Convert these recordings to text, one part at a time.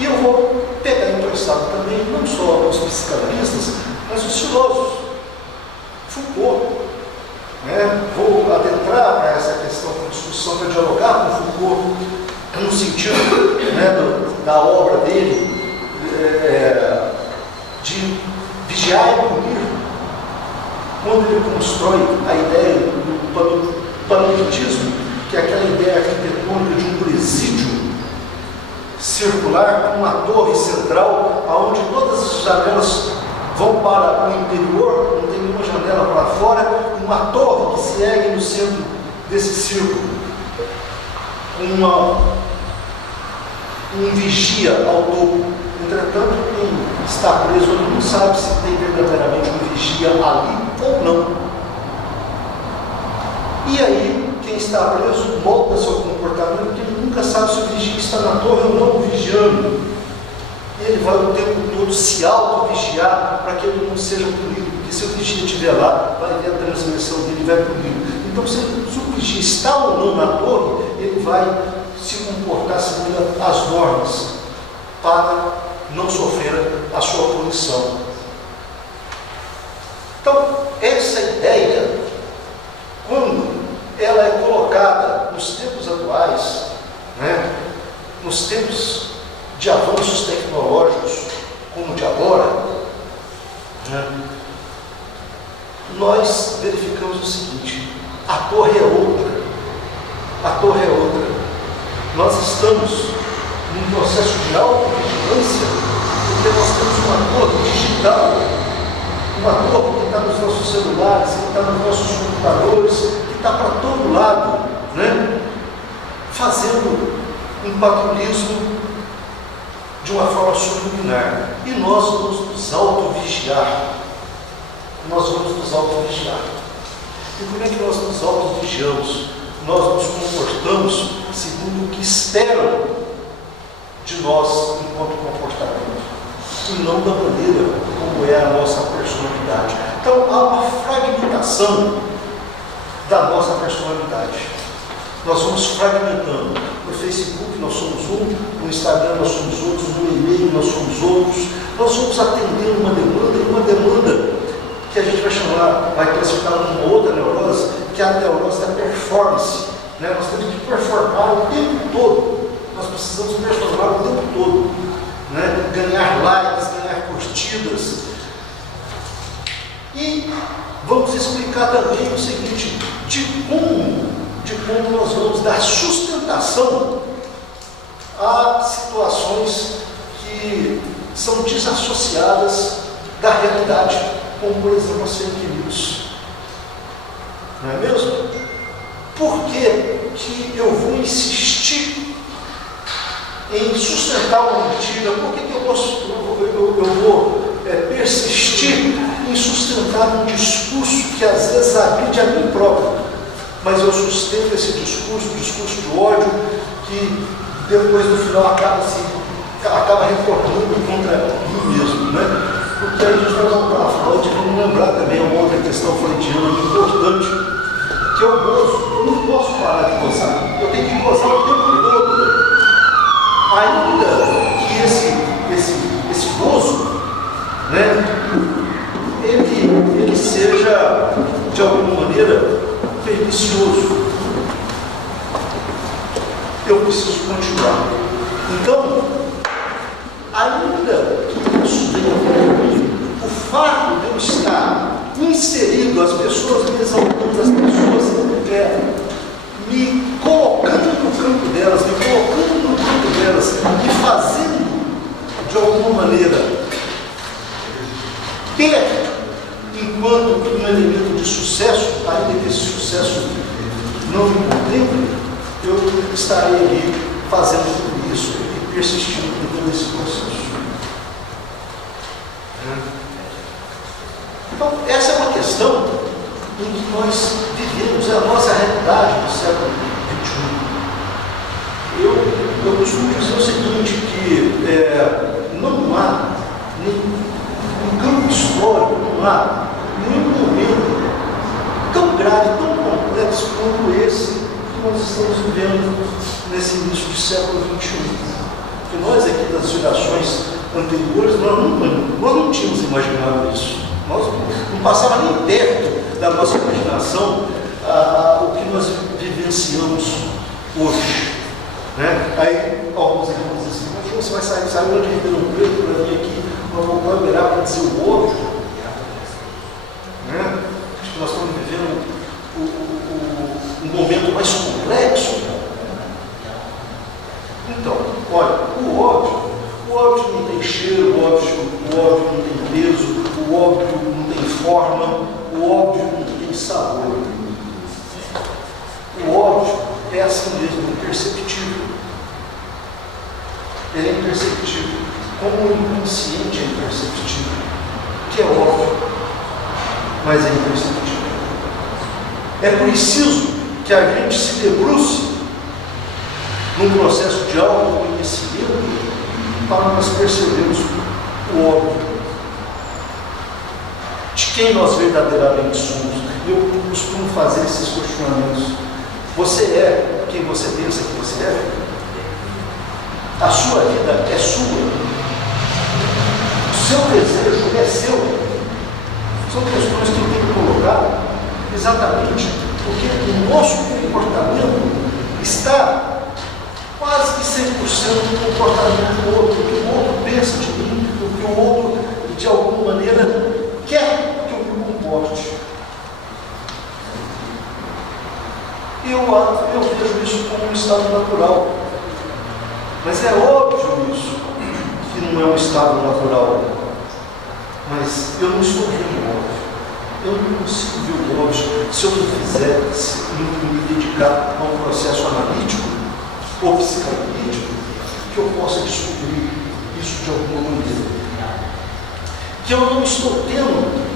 E eu vou pegar emprestado também, não só os psicanalistas, mas os filósofos. Foucault. Vou adentrar para essa questão da discussão, para dialogar com Foucault, no sentido da obra dele, de vigiar e punir, quando ele constrói a ideia do panoptismo, que é aquela ideia arquitetônica de um presídio circular com uma torre central, onde todas as janelas vão para o interior, não tem nenhuma janela para fora, uma torre que se ergue no centro desse círculo, um vigia ao topo. Entretanto, quem está preso ali não sabe se tem verdadeiramente um vigia ali ou não. E aí, quem está preso molda seu comportamento, porque ele nunca sabe se o vigia está na torre ou não vigiando. E ele vai o tempo todo se auto-vigiar para que ele não seja punido, porque se o vigia estiver lá, vai ver a transgressão dele e vai punir. Então, se o vigia está ou não na torre, ele vai se comportar segundo as normas para não sofrer a sua punição. Então, essa ideia, quando ela é colocada nos tempos atuais, nos tempos de avanços tecnológicos, como o de agora, nós verificamos o seguinte: a torre é outra. A torre é outra. Nós estamos num processo de autovigilância, porque nós temos uma torre digital, uma torre que está nos nossos celulares, que está nos nossos computadores, que está para todo lado, fazendo um patrulhismo de uma forma subliminar. E nós vamos nos autovigiar. Nós vamos nos autovigiar. E como é que nós nos autovigiamos? Nós nos comportamos segundo o que esperam de nós enquanto comportamento, e não da maneira como é a nossa personalidade. Então há uma fragmentação da nossa personalidade. Nós vamos fragmentando. No Facebook nós somos um, no Instagram nós somos outros, no e-mail nós somos outros. Nós vamos atendendo uma demanda, e uma demanda que a gente vai classificar numa outra neurose, que é a neurose da performance. Nós temos que performar o tempo todo. Nós precisamos performar o tempo todo. Ganhar likes, ganhar curtidas. E vamos explicar também o seguinte, de como nós vamos dar sustentação a situações que são desassociadas da realidade, como por exemplo as fake news. Não é mesmo? Por que eu vou insistir em sustentar uma mentira? Por que eu vou persistir em sustentar um discurso que às vezes agride a mim próprio? Mas eu sustento esse discurso de ódio, que depois no final acaba retornando contra mim mesmo, Porque a gente vai voltar a Freud, vamos lembrar também uma outra questão freudiana importante, que é o gozo. Eu não posso parar de gozar, eu tenho que gozar o tempo todo. Ainda que esse gozo, ele seja de alguma maneira pernicioso, eu preciso continuar. Então, ainda que isso venha comigo, o fato de eu estar inserido, as pessoas me exaltando, as pessoas me colocando no campo delas, me fazendo de alguma maneira ter enquanto um elemento de sucesso, ainda que esse sucesso não me contemple, eu estarei ali fazendo tudo isso e persistindo em todo esse processo. Então, essa é uma questão em que nós vivemos, é a nossa realidade no século XXI. Eu costumo dizer o seguinte, que não há, no campo histórico, não há nenhum momento tão grave, tão complexo quanto esse que nós estamos vivendo nesse início do século XXI. Porque nós aqui das gerações anteriores, nós não tínhamos imaginado isso. Nós não passava nem perto da nossa imaginação o que nós vivenciamos hoje. Né? Aí alguns irmãos dizem assim, mas você vai sair lá de Ribeirão Preto para vir aqui para voltar a virar para dizer o óbvio. Né? Acho que nós estamos vivendo um momento mais complexo. Então, olha, o óbvio não tem cheiro, o óbvio não tem peso, o óbvio não tem forma, o óbvio não tem sabor. O óbvio é assim mesmo, imperceptível. Ele é imperceptível. Como o inconsciente é imperceptível. Que é óbvio, mas é imperceptível. É preciso que a gente se debruce num processo de autoconhecimento para nós percebermos o óbvio. De quem nós verdadeiramente somos. Eu costumo fazer esses questionamentos. Você é quem você pensa que você é? A sua vida é sua. O seu desejo é seu. São questões que eu tenho que colocar exatamente porque o nosso comportamento está quase que 100% no comportamento do outro, o que o outro pensa de mim, o que o outro, de alguma maneira, quer que eu me comporte. Eu vejo isso como um estado natural. Mas é óbvio isso, que não é um estado natural. Mas eu não estou vendo o óbvio. Eu não consigo ver o óbvio se eu não fizer, se me dedicar a um processo analítico ou psicanalítico, que eu possa descobrir isso de alguma maneira. Que eu não estou tendo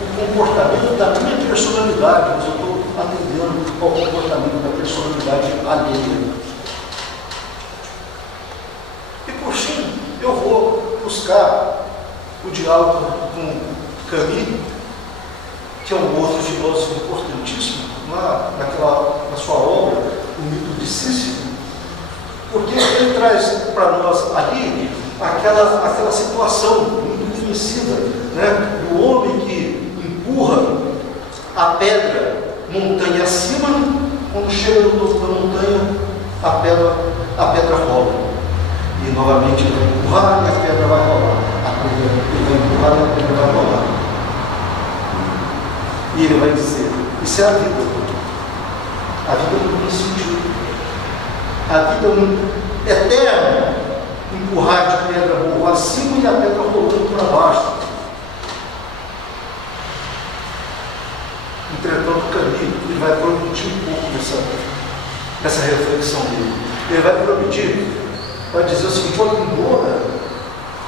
o comportamento da minha personalidade, mas eu estou atendendo ao comportamento da personalidade alheia. E por fim, eu vou buscar o diálogo com Camus, que é um outro filósofo importantíssimo, na sua obra, O Mito de Sísifo, porque ele traz para nós ali aquela situação muito conhecida, né, do homem que empurra a pedra montanha acima, quando chega no topo da montanha, a pedra rola. E novamente ele vai empurrar e a pedra vai rolar. Ele vai empurrar e a pedra vai rolar. E ele vai dizer, isso é a vida. A vida não tem sentido. A vida é um eterno empurrar de pedra rolar acima e a pedra rolando para baixo. Entretanto, o Camus ele vai progredir um pouco nessa reflexão dele. Ele vai progredir, vai dizer o seguinte, embora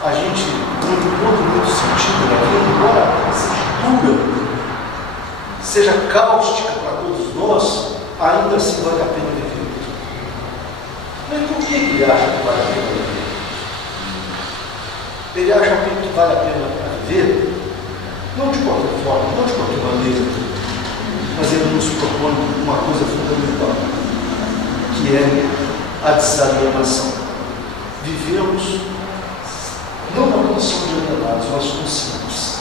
a gente não encontre muito sentido naquilo, embora seja dura, seja cáustica para todos nós, ainda assim vale a pena viver. Mas por que ele acha que vale a pena viver? Ele acha que vale a pena viver, não de qualquer forma, não de qualquer maneira, mas ele nos propõe uma coisa fundamental, que é a desalienação. Vivemos não na condição de alienados, nós conscientes.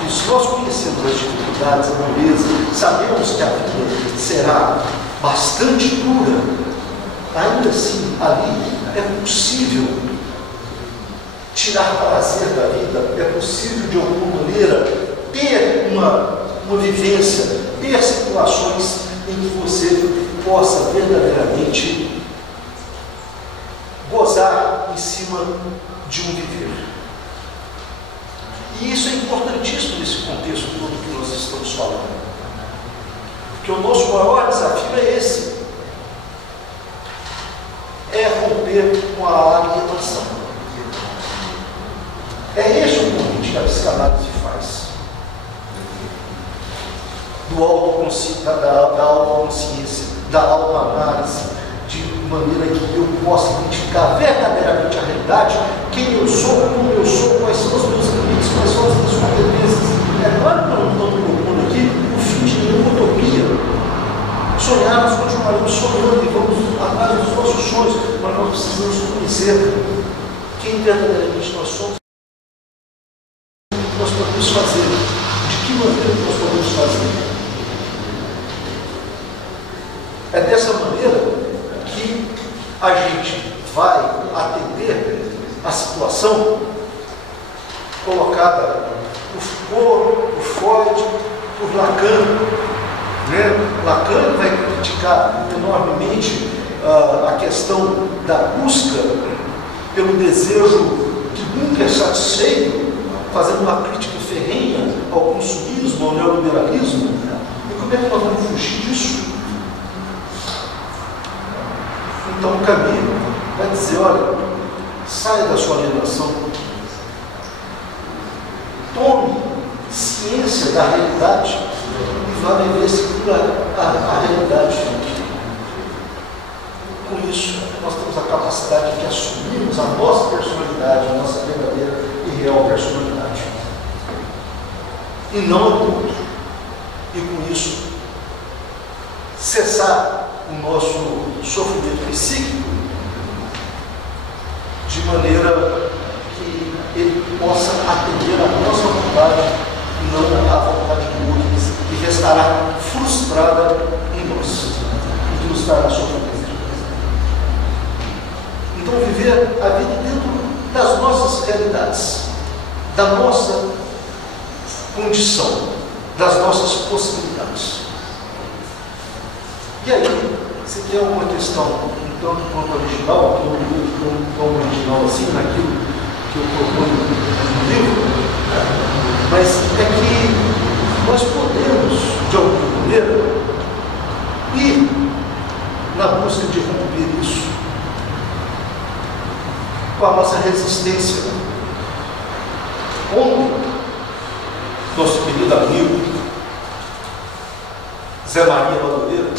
Que se nós conhecemos as dificuldades, a dureza, sabemos que a vida será bastante dura, ainda assim, ali é possível tirar prazer da vida, é possível de alguma maneira ter uma vivência, ter situações em que você possa verdadeiramente gozar em cima de um viver. E isso é importantíssimo nesse contexto todo que nós estamos falando. Porque o nosso maior desafio é esse. É romper com a alienação. É este o convite que a psicanálise faz. Da autoconsciência, da autoanálise, de maneira que eu possa identificar verdadeiramente a realidade, quem eu sou, como eu sou, quais são os meus limites, quais são as minhas competências. É claro que eu não estou propondo aqui o fim de nenhuma utopia. Sonhar, nós continuaremos sonhando e vamos atrás dos nossos sonhos. condições, mas nós precisamos conhecer quem verdadeiramente nós somos, o que nós podemos fazer, de que maneira nós podemos fazer. É dessa maneira que a gente vai atender a situação colocada por Foucault, por Freud, por Lacan. Lacan vai criticar enormemente a questão da busca pelo desejo que nunca é satisfeito, fazendo uma crítica ferrenha ao consumismo, ao neoliberalismo. E como é que nós vamos fugir disso? Então o caminho vai dizer, olha, saia da sua alienação, tome ciência da realidade e vá viver segundo a realidade. Com isso, nós temos a capacidade de assumirmos a nossa personalidade, a nossa verdadeira e real personalidade. E não a do outro. E com isso, cessar o nosso sofrimento psíquico de maneira que ele possa atender a nossa vontade e não a vontade do outro, que restará frustrada em nós e que nos trará sofrimento. Então, viver a vida dentro das nossas realidades, da nossa condição, das nossas possibilidades. E aí, se tem alguma questão, tanto quanto original, que eu não li tão original assim, naquilo que eu proponho no livro, mas é que nós podemos, de alguma maneira, ir na busca de romper isso com a nossa resistência. Ontem, nosso querido amigo Zé Maria Madureira,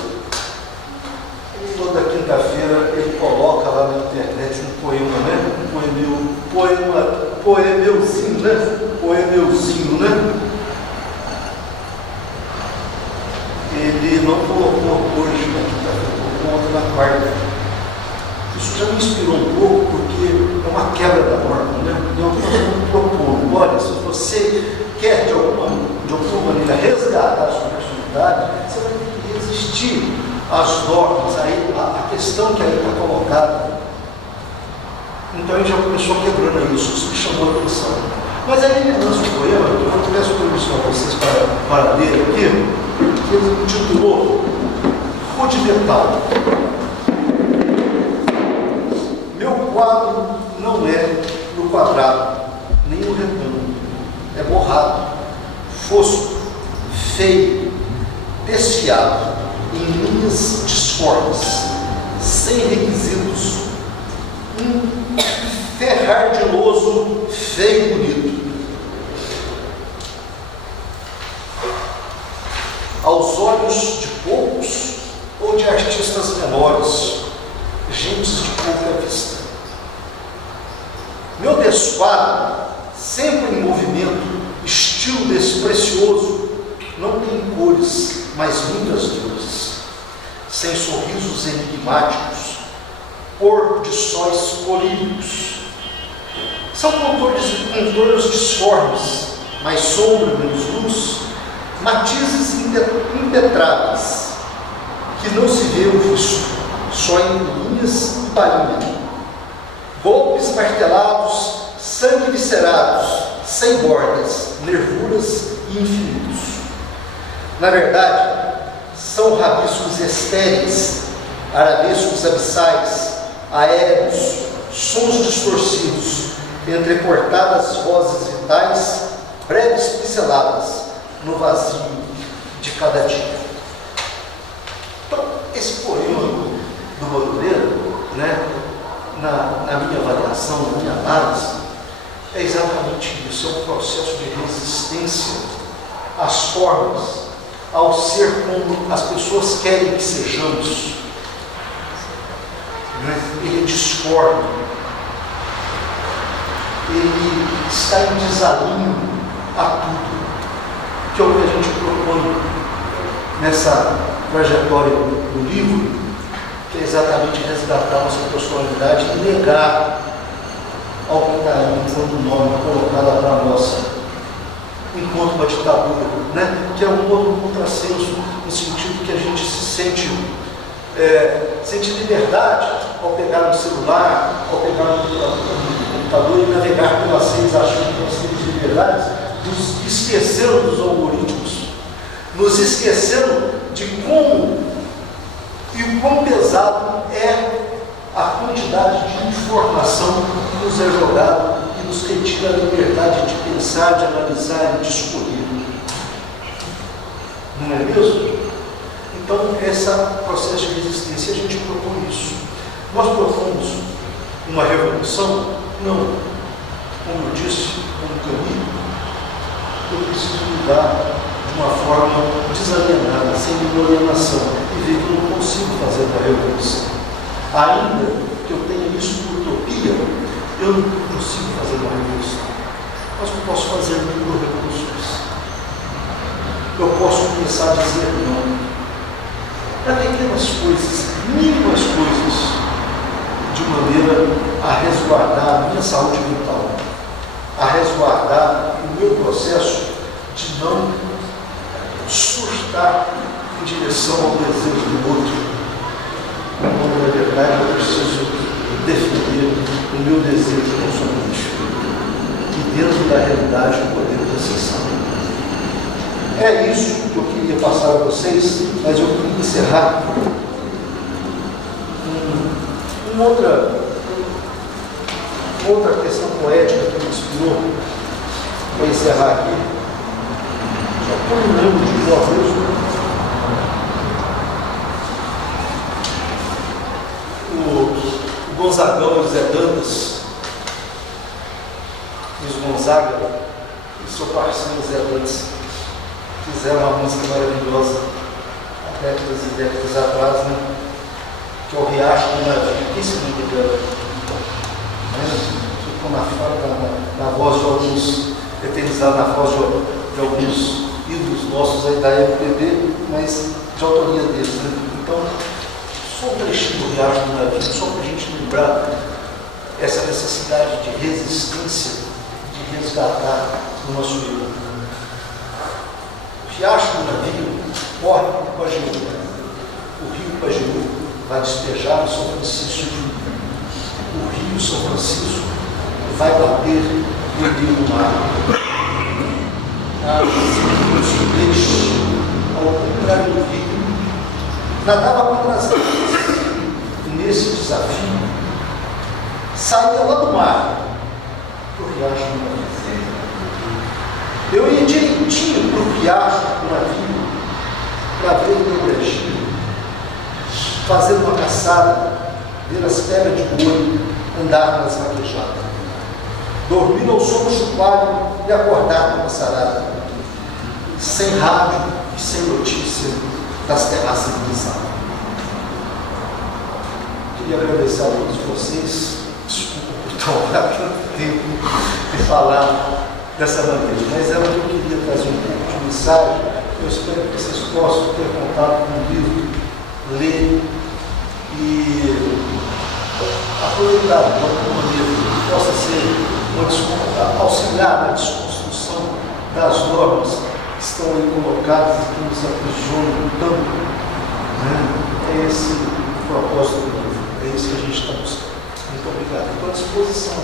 toda quinta-feira ele coloca lá na internet um poema, né? Poemeuzinho, né? Ele não colocou hoje na quinta-feira, colocou ontem na quarta. Isso já me inspirou um pouco, porque é uma quebra da norma, né? Eu estou propondo, olha, se você quer de alguma maneira resgatar a sua personalidade, você vai ter que resistir às normas, a questão que aí está colocada. Então ele já começou quebrando isso me chamou a atenção. Mas aí ele lança um poema, eu peço permissão a vocês para ler aqui, que ele intitulou Rudimental. Meu quadro não é no quadrado, nem no retângulo. É borrado, fosco, feio, desfiado, em linhas disformes, sem requisitos, um ferrardiloso, feio e bonito. Aos olhos de poucos ou de artistas menores, gentes de pouca vista. Meu desquadro, sempre em movimento, estilo desprecioso, não tem cores, mas muitas luzes, sem sorrisos enigmáticos, cor de sóis colíricos. São contornos disformes, mais sombra, menos luz, matizes impetráveis, que não se vê o visto, só em linhas e balinha. Golpes martelados, sangue viscerados, sem bordas, nervuras e infinitos. Na verdade, são rabiscos estéreis, arabescos abissais, aéreos, sons distorcidos, entrecortadas vozes vitais, breves pinceladas no vazio de cada dia. Então, esse poema do Madureira, né, na minha avaliação, na minha análise, é exatamente isso, é um processo de resistência às formas, ao ser como as pessoas querem que sejamos. Ele disforma, ele está em desalinho a tudo, que é o que a gente propõe nessa trajetória do livro, que é exatamente resgatar nossa personalidade e negar ao que está aí enquanto nome colocado para nós, enquanto uma ditadura, né? Que é um outro contrassenso, no sentido que a gente se sente liberdade ao pegar um celular, ao pegar um computador e navegar pelas redes, achando que nós temos liberdades, nos esquecendo dos algoritmos, nos esquecendo de como e o quão pesado é a quantidade de informação que nos é jogada e nos retira a liberdade de pensar, de analisar e de escolher. Não é mesmo? Então, esse processo de resistência, a gente propõe isso. Nós propomos uma revolução? Não. Como eu disse, como caminho, eu preciso lidar de uma forma desalienada, sem alienação, e ver que eu não consigo fazer uma revolução. Ainda que eu tenha isso por utopia, eu não consigo fazer uma revolução. Mas eu posso fazer micro-revoluções. Eu posso começar a dizer não para pequenas coisas, mínimas coisas, de maneira a resguardar a minha saúde mental, a resguardar o meu processo de não surtar em direção ao desejo do outro. Quando, na verdade, eu preciso defender o meu desejo consciente e, dentro da realidade, poder processar. É isso que eu queria passar a vocês, mas eu queria encerrar com outra questão poética que me inspirou para encerrar aqui. Já estou me lembrando de nós mesmo. O Gonzagão e o Zé Dantas, e os Gonzaga e seu parceiro Zé Dantas fizeram uma música maravilhosa há décadas e décadas atrás, né? Que é o Riacho do Navio. Quem se lembra dela? Ficou na voz de alguns, eternizado na voz de alguns ídolos nossos aí da MPB, mas de autoria deles, né? Então, só um trechinho do Riacho do Navio, só para a gente lembrar essa necessidade de resistência, de resgatar o nosso eu. O Riacho do Navio corre para o Pajeú. O rio Pajeú vai despejar no São Francisco. O rio São Francisco vai bater no rio do mar. O peixe, ao contrário do rio, nadava contra as águas. E nesse desafio, saía lá do mar para o Riacho do Navio. Eu ia direitinho para o Riacho do Navio para ver o meu brejinho, fazer uma caçada, ver as pegas de boi, andar nas vaquejadas, dormir ao som do chocalho e acordar com a sarada, sem rádio e sem notícia das terraças de Sal. Queria agradecer a todos vocês, desculpa por tomar tanto tempo de falar dessa maneira, mas era o que eu queria trazer um pouco de mensagem. Eu espero que vocês possam ter contato com o livro, ler e aproveitar de alguma maneira que possa ser auxiliar na desconstrução das normas que estão aí colocadas e que nos aprisionam tanto. É esse o propósito do livro, é isso que a gente está buscando. Muito obrigado. Estou à disposição.